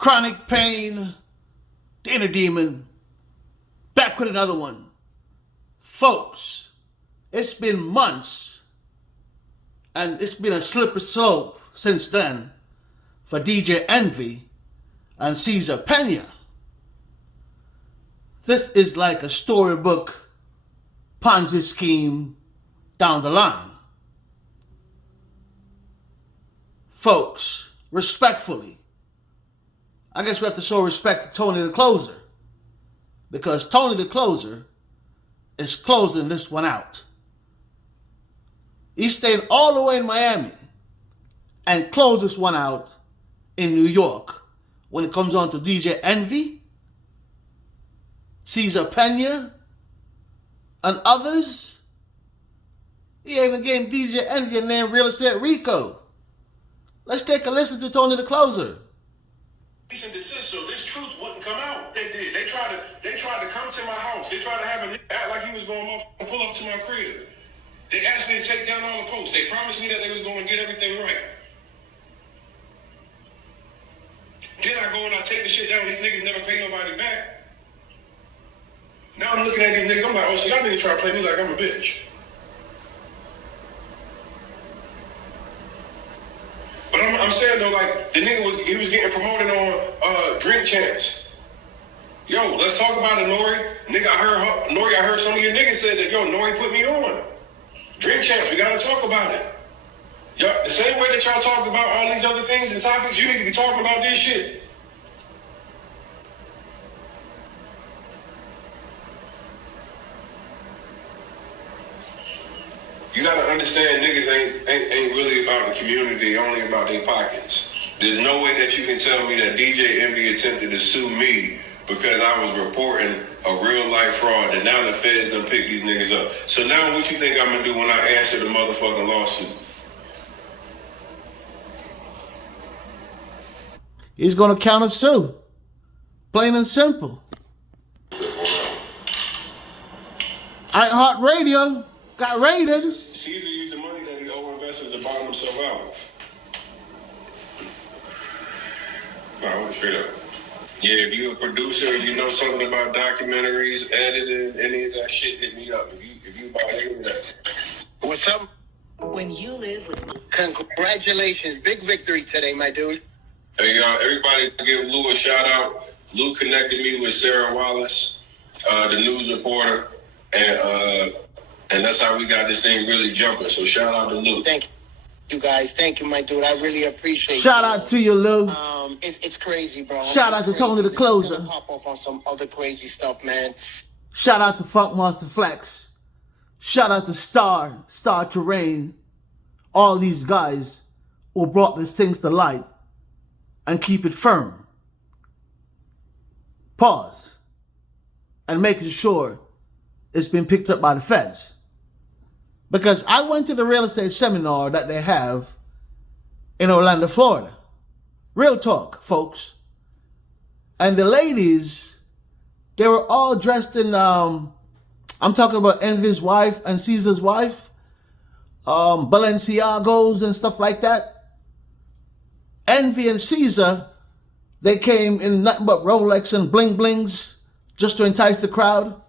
Chronic Pain, the Inner Demon, back with another one. Folks, it's been months, and it's been a slippery slope since then for DJ Envy and Cesar Pina. This is like a storybook Ponzi scheme down the line. Folks, respectfully, I guess we have to show respect to Tony the Closer, because Tony the Closer is closing this one out. He's staying all the way in Miami and close this one out in New York when it comes on to DJ Envy, Cesar Pina, and others. He even gave DJ Envy a name, Real Estate Rico. Let's take a listen to Tony the Closer. Cease and desist, so this truth wouldn't come out. They did. They tried to come to my house. They tried to have a nigga act like he was going to pull up to my crib. They asked me to take down all the posts. They promised me that they was going to get everything right. Then I go and I take the shit down. These niggas never pay nobody back. Now I'm looking at these niggas. I'm like, oh, so y'all niggas try to play me like I'm a bitch. But I'm saying though, like, the nigga was getting promoted on Drink Champs. Yo, let's talk about it, Nori. Nigga, I heard some of your niggas said that, yo, Nori put me on. Drink Champs, we gotta talk about it. Yo, the same way that y'all talk about all these other things and topics, you need to be talking about this shit. You gotta understand, niggas ain't really about the community, only about their pockets. There's no way that you can tell me that DJ Envy attempted to sue me because I was reporting a real life fraud, and now the feds done pick these niggas up. So now what you think I'm gonna do when I answer the motherfucking lawsuit? He's gonna counter sue. Plain and simple. iHeartRadio got raided. Cesar used the money that he owed investors to buy himself out. No, straight up. Yeah, if you're a producer, you know something about documentaries, editing, any of that shit, hit me up. If you about any of that. What's up? When you live with... Congratulations. Big victory today, my dude. Hey, y'all, everybody give Lou a shout out. Lou connected me with Sarah Wallace, the news reporter, and that's how we got this thing really jumping. So shout out to Lou. Thank you guys. Thank you, my dude. I really appreciate it. Shout out to you, Lou. It's crazy, bro. Shout out to Tony the Closer. Pop off on some other crazy stuff, man. Shout out to Funk Monster Flex. Shout out to Star Terrain. All these guys who brought these things to light and keep it firm. Pause. And making sure it's been picked up by the feds. Because I went to the real estate seminar that they have in Orlando, Florida. Real talk, folks. And the ladies, they were all dressed in, I'm talking about Envy's wife and Cesar's wife, Balenciagos and stuff like that. Envy and Cesar, they came in nothing but Rolex and bling blings just to entice the crowd.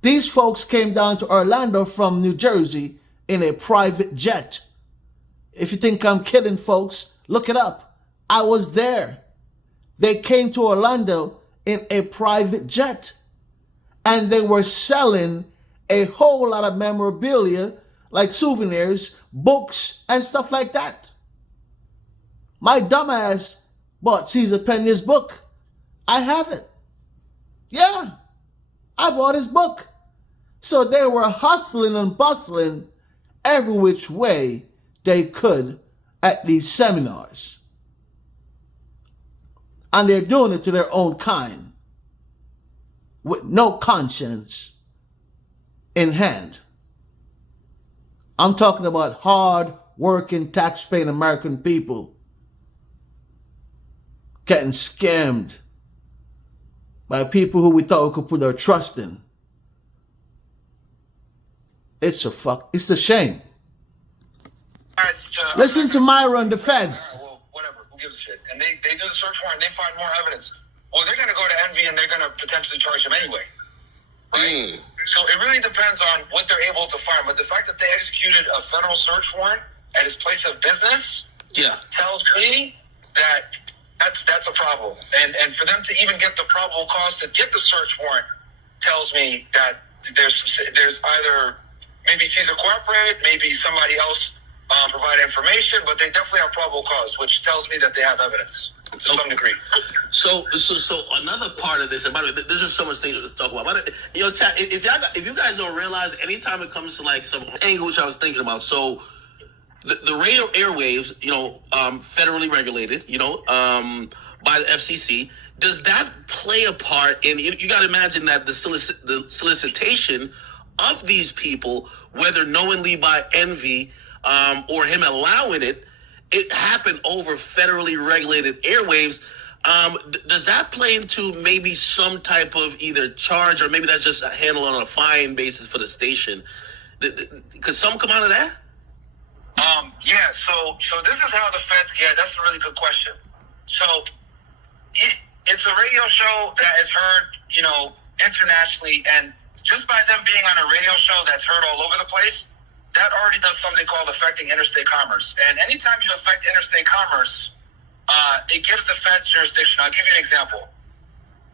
These folks came down to Orlando from New Jersey in a private jet. If you think I'm kidding, folks, look it up. I was there. They came to Orlando in a private jet. And they were selling a whole lot of memorabilia, like souvenirs, books, and stuff like that. My dumbass bought Cesar Pina's book. I have it. Yeah, I bought his book. So they were hustling and bustling every which way they could at these seminars. And they're doing it to their own kind, with no conscience in hand. I'm talking about hard-working, tax-paying American people getting scammed by people who we thought we could put our trust in. It's a shame. Listen to Myra and the feds. Well, whatever. Who gives a shit. And they do the search warrant and they find more evidence. Well, they're going to go to Envy and they're going to potentially charge him anyway. Right? So it really depends on what they're able to find. But the fact that they executed a federal search warrant at his place of business tells me that that's a problem. And for them to even get the probable cause to get the search warrant tells me that there's either maybe Cesar cooperated, maybe somebody else provided information, but they definitely have probable cause, which tells me that they have evidence to some degree. So another part of this, and by the way, there's just so much things to talk about. But chat, if you guys don't realize, anytime it comes to like some angle which I was thinking about, so the radio airwaves, federally regulated, by the FCC. Does that play a part in? You got to imagine that the solicitation of these people, whether knowingly by Envy or him allowing it happened over federally regulated airwaves. Does that play into maybe some type of either charge, or maybe that's just a handle on a fine basis for the station? Could some come out of that? Yeah. So this is how the feds get. That's a really good question. So it's a radio show that is heard, internationally, and just by them being on a radio show that's heard all over the place, that already does something called affecting interstate commerce. And anytime you affect interstate commerce, it gives the feds jurisdiction. I'll give you an example.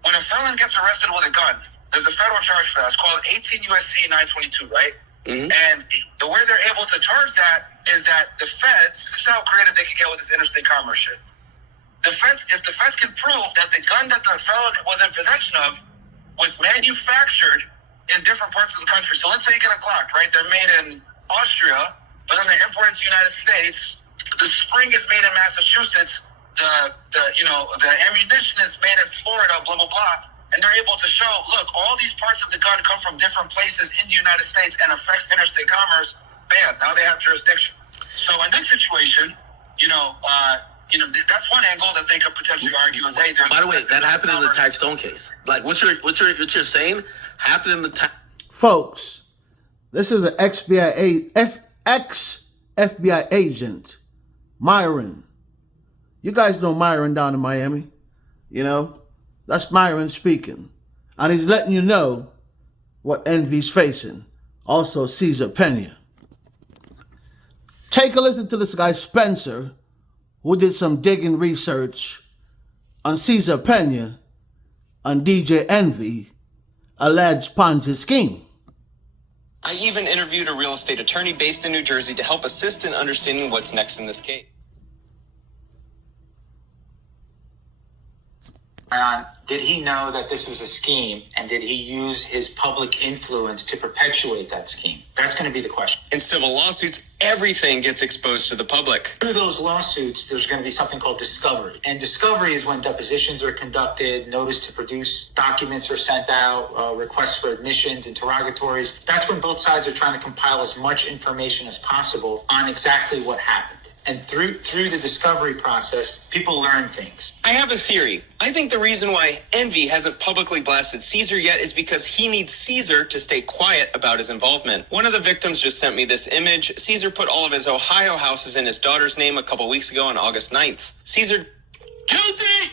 When a felon gets arrested with a gun, there's a federal charge for that. It's called 18 U.S.C. 922, right? Mm-hmm. And the way they're able to charge that is that the feds, this is how creative they can get with this interstate commerce shit. If the feds can prove that the gun that the felon was in possession of was manufactured in different parts of the country. So let's say you get a Glock, right? They're made in Austria, but then they're imported to the United States. The spring is made in Massachusetts. The ammunition is made in Florida, blah, blah, blah. And they're able to show, look, all these parts of the gun come from different places in the United States and affects interstate commerce. Bam, now they have jurisdiction. So in this situation, that's one angle that they could potentially argue is, hey, there's... By the way, that happened in the Ty Stone case. Like, what you're saying happened in the Folks, this is an ex-FBI agent, Myron. You guys know Myron down in Miami, That's Myron speaking. And he's letting you know what Envy's facing. Also, Cesar Pina. Take a listen to this guy, Spencer, who did some digging research on Cesar Pina on DJ Envy, alleged Ponzi scheme. I even interviewed a real estate attorney based in New Jersey to help assist in understanding what's next in this case. Did he know that this was a scheme, and did he use his public influence to perpetuate that scheme? That's going to be the question. In civil lawsuits, everything gets exposed to the public. Through those lawsuits, there's going to be something called discovery. And discovery is when depositions are conducted, notice to produce documents are sent out, requests for admissions, interrogatories. That's when both sides are trying to compile as much information as possible on exactly what happened. And through the discovery process, people learn things. I have a theory. I think the reason why Envy hasn't publicly blasted Cesar yet is because he needs Cesar to stay quiet about his involvement. One of the victims just sent me this image. Cesar put all of his Ohio houses in his daughter's name a couple weeks ago on August 9th. Cesar... Guilty!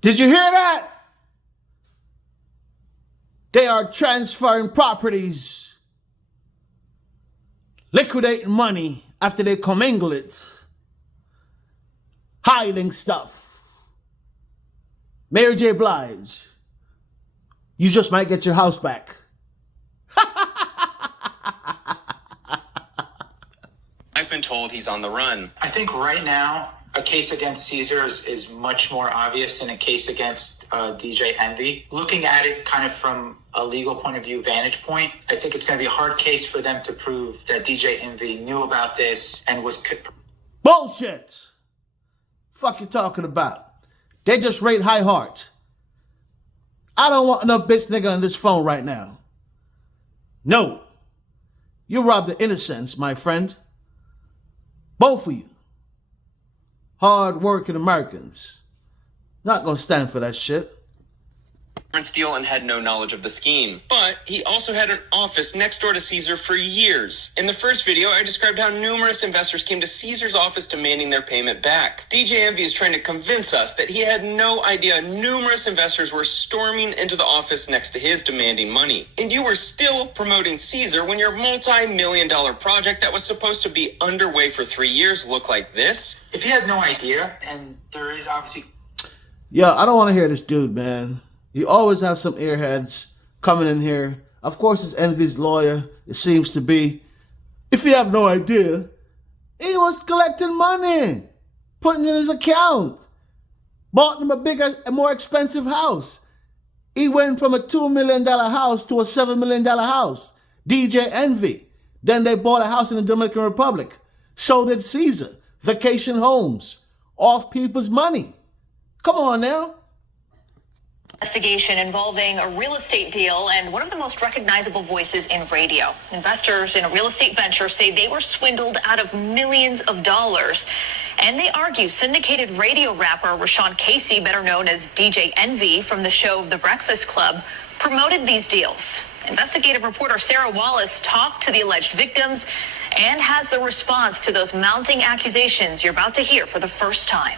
Did you hear that? They are transferring properties, liquidating money after they commingle it, hiding stuff. Mary J. Blige, you just might get your house back. I've been told he's on the run. I think right now, a case against Cesar is much more obvious than a case against DJ Envy. Looking at it kind of from a legal point of view, vantage point, I think it's going to be a hard case for them to prove that DJ Envy knew about this and was... Bullshit! Fuck you talking about? They just rate high heart. I don't want no bitch nigga on this phone right now. No. You robbed the innocents, my friend. Both of you. Hard-working Americans. Not gonna stand for that shit. deal and had no knowledge of the scheme. But he also had an office next door to Cesar for years. In the first video, I described how numerous investors came to Cesar's office demanding their payment back. DJ Envy is trying to convince us that he had no idea numerous investors were storming into the office next to his demanding money. And you were still promoting Cesar when your multi-million-dollar project that was supposed to be underway for 3 years looked like this? If he had no idea, and there is obviously... Yeah, I don't want to hear this dude, man. You always have some airheads coming in here. Of course, it's Envy's lawyer, it seems to be. If you have no idea, he was collecting money, putting in his account. Bought him a bigger and more expensive house. He went from a $2 million house to a $7 million house. DJ Envy. Then they bought a house in the Dominican Republic. So did Cesar. Vacation homes. Off people's money. Come on now. Investigation involving a real estate deal and one of the most recognizable voices in radio. Investors in a real estate venture say they were swindled out of millions of dollars. And they argue syndicated radio rapper Rashawn Casey, better known as DJ Envy from the show The Breakfast Club, promoted these deals. Investigative reporter Sarah Wallace talked to the alleged victims and has the response to those mounting accusations you're about to hear for the first time.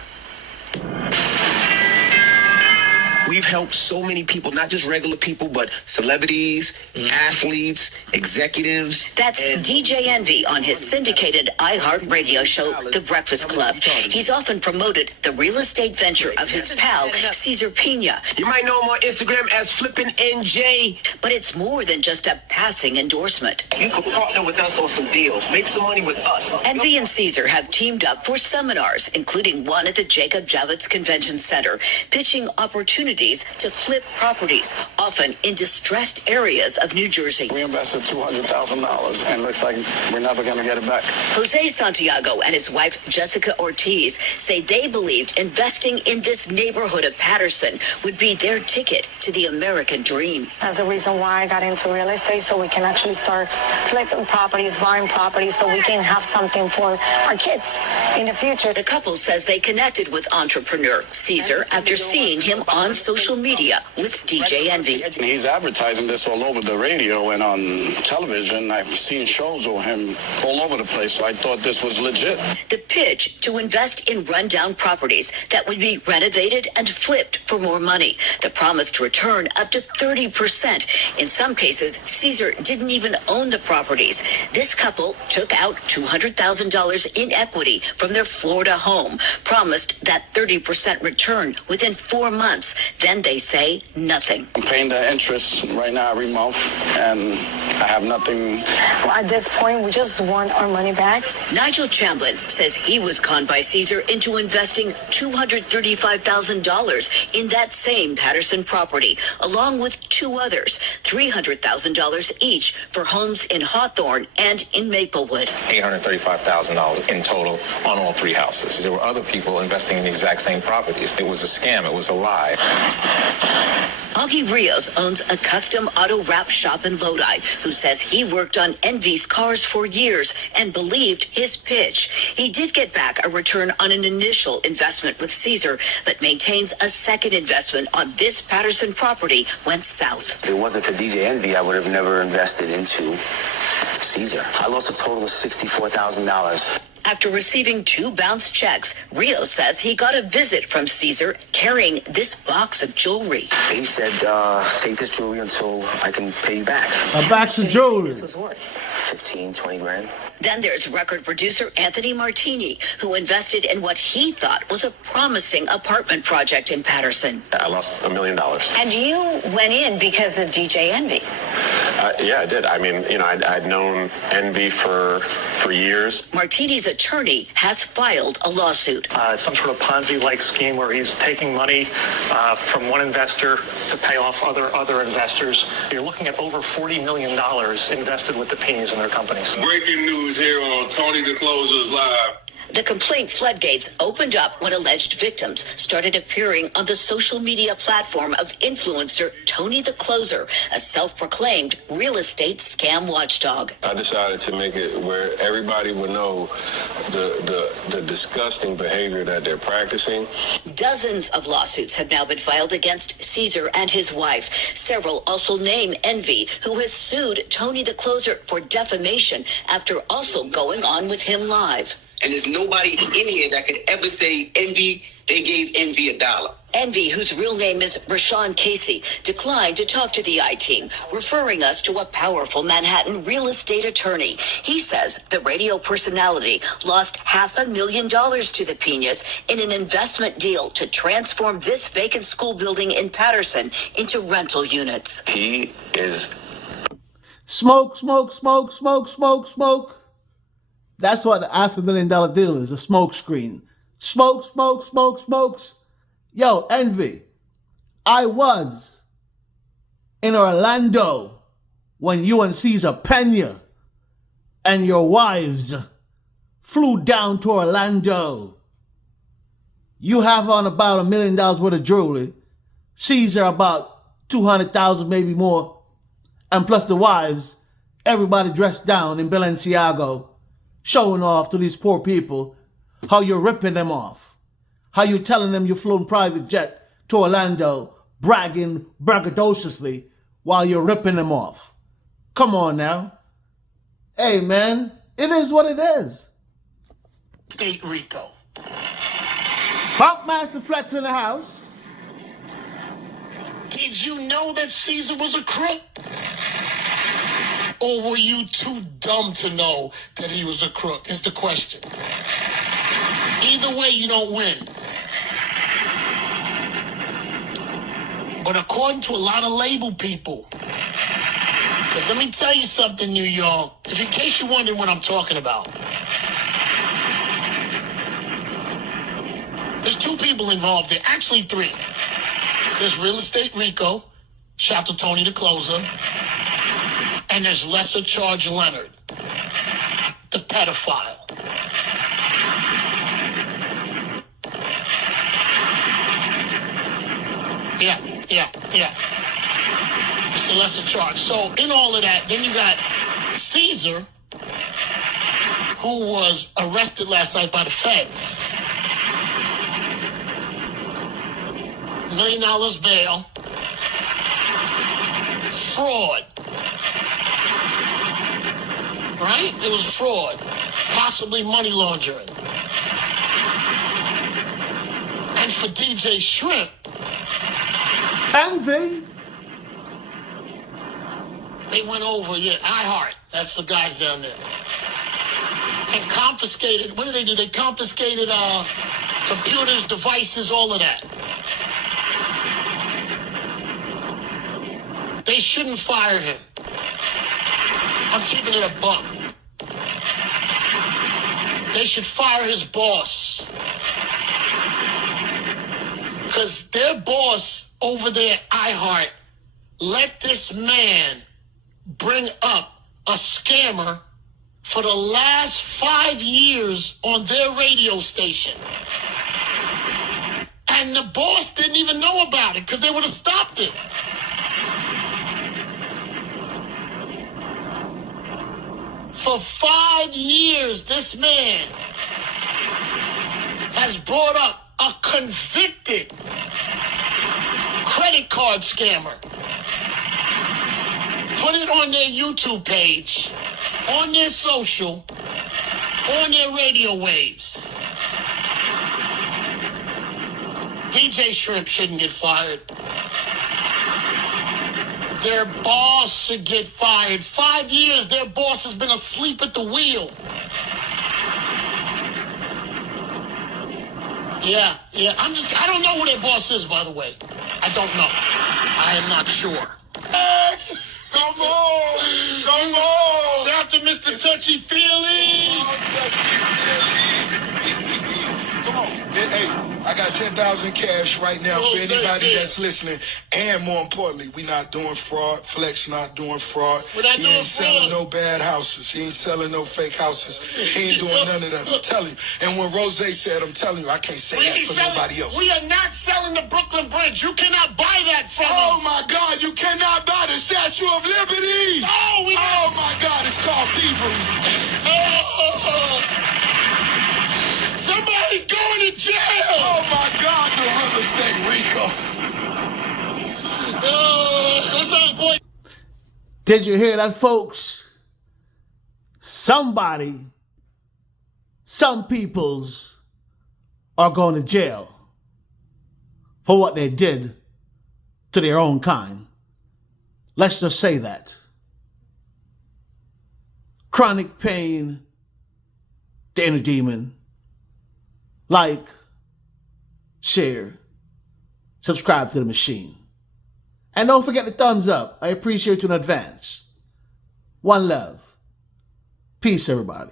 We've helped so many people, not just regular people, but celebrities, athletes, executives. That's DJ Envy on his syndicated iHeart radio show, The Breakfast Club. He's often promoted the real estate venture of his pal, Cesar Pina. You might know him on Instagram as Flippin' NJ. But it's more than just a passing endorsement. You could partner with us on some deals, make some money with us. Envy and Cesar have teamed up for seminars, including one at the Jacob Javits Convention Center, pitching opportunities to flip properties, often in distressed areas of New Jersey. We invested $200,000 and looks like we're never going to get it back. Jose Santiago and his wife Jessica Ortiz say they believed investing in this neighborhood of Patterson would be their ticket to the American dream. That's the reason why I got into real estate, so we can actually start flipping properties, buying properties, so we can have something for our kids in the future. The couple says they connected with entrepreneur Cesar after seeing him on social media with DJ Envy. He's advertising this all over the radio and on television. I've seen shows of him all over the place, so I thought this was legit. The pitch to invest in rundown properties that would be renovated and flipped for more money. The promise to return up to 30%. In some cases, Cesar didn't even own the properties. This couple took out $200,000 in equity from their Florida home, promised that 30% return within 4 months. Then they say nothing. I'm paying the interest right now every month, and I have nothing. At this point, we just want our money back. Nigel Chamblin says he was conned by Cesar into investing $235,000 in that same Patterson property, along with two others, $300,000 each for homes in Hawthorne and in Maplewood. $835,000 in total on all three houses. There were other people investing in the exact same properties. It was a scam. It was a lie. Augie Rios owns a custom auto wrap shop in Lodi, who says he worked on Envy's cars for years and believed his pitch. He did get back a return on an initial investment with Cesar, but maintains a second investment on this Patterson property went south. If it wasn't for DJ Envy, I would have never invested into Cesar. I lost a total of $64,000. After receiving 2 bounced checks, Rio says he got a visit from Cesar carrying this box of jewelry. He said, take this jewelry until I can pay you back. A box of jewelry. This was worth 15, 20 grand. Then there's record producer Anthony Martini, who invested in what he thought was a promising apartment project in Patterson. I lost $1 million. And you went in because of DJ Envy. Yeah, I did. I mean, you know, I'd known Envy for years. Martini's attorney has filed a lawsuit. Some sort of Ponzi-like scheme where he's taking money from one investor to pay off other investors. You're looking at over $40 million invested with the Pinas in their companies. Breaking news here on Tony the Closer's Live. The complaint floodgates opened up when alleged victims started appearing on the social media platform of influencer Tony the Closer, a self-proclaimed real estate scam watchdog. I decided to make it where everybody would know the disgusting behavior that they're practicing. Dozens of lawsuits have now been filed against Cesar and his wife. Several also name Envy, who has sued Tony the Closer for defamation after also going on with him live. And there's nobody in here that could ever say Envy, they gave Envy $1. Envy, whose real name is Rashawn Casey, declined to talk to the I-Team, referring us to a powerful Manhattan real estate attorney. He says the radio personality lost $500,000 to the Pinas in an investment deal to transform this vacant school building in Patterson into rental units. He is... Smoke, smoke, smoke, smoke, smoke, smoke. That's what the $500,000 deal is, a smoke screen. Smoke, smoke, smoke, smokes. Yo, Envy, I was in Orlando when you and Cesar Pina and your wives flew down to Orlando. You have on about $1 million worth of jewelry. Cesar about 200,000, maybe more. And plus the wives, everybody dressed down in Balenciaga, showing off to these poor people how you're ripping them off. How you're telling them you flew in private jet to Orlando, bragging braggadociously while you're ripping them off. Come on now. Hey, man, it is what it is. State Rico. Funkmaster Flex in the house. Did you know that Cesar was a crook? Or were you too dumb to know that he was a crook, is the question. Either way, you don't win. But according to a lot of label people, because let me tell you something, New York, if in case you're wondering what I'm talking about, there's two people involved there, actually three. There's Real Estate Rico, shout to Tony the Closer, and there's Lesser Charge Leonard, the pedophile. Yeah. It's the lesser charge. So in all of that, then you got Cesar, who was arrested last night by the feds. $1 million bail. Fraud. Right? It was fraud. Possibly money laundering. And for DJ Shrimp, Envy. They went over, iHeart. That's the guys down there. And confiscated, what did they do? They confiscated computers, devices, all of that. They shouldn't fire him. I'm keeping it a buck. They should fire his boss. Because their boss over there at iHeart let this man bring up a scammer for the last 5 years on their radio station. And the boss didn't even know about it because they would have stopped it. For 5 years, this man has brought up a convicted credit card scammer. Put it on their YouTube page, on their social, on their radio waves. DJ Shrimp shouldn't get fired. Their boss should get fired. 5 years, their boss has been asleep at the wheel. Yeah. I don't know who their boss is, by the way. I don't know. I am not sure. Come on. Shout out to Mr. Touchy Feely. Come on. Hey, I got 10,000 cash right now for anybody that's listening. And more importantly, we not doing fraud. Flex not doing fraud. He ain't selling no bad houses. He ain't selling no fake houses. He ain't doing none of that. I'm telling you. And when Rose said, I'm telling you, I can't say that for nobody else. We are not selling the Brooklyn Bridge. You cannot buy that from us. Oh my God, you cannot buy the Statue of Liberty. Oh my God, it's called thievery. Somebody's going to jail. Oh my God, the real estate Rico. Did you hear that, folks? Somebody, some peoples are going to jail for what they did to their own kind. Let's just say that. Chronic pain, the inner demon. Like, share, subscribe to the machine. And don't forget the thumbs up. I appreciate you in advance. One love. Peace, everybody.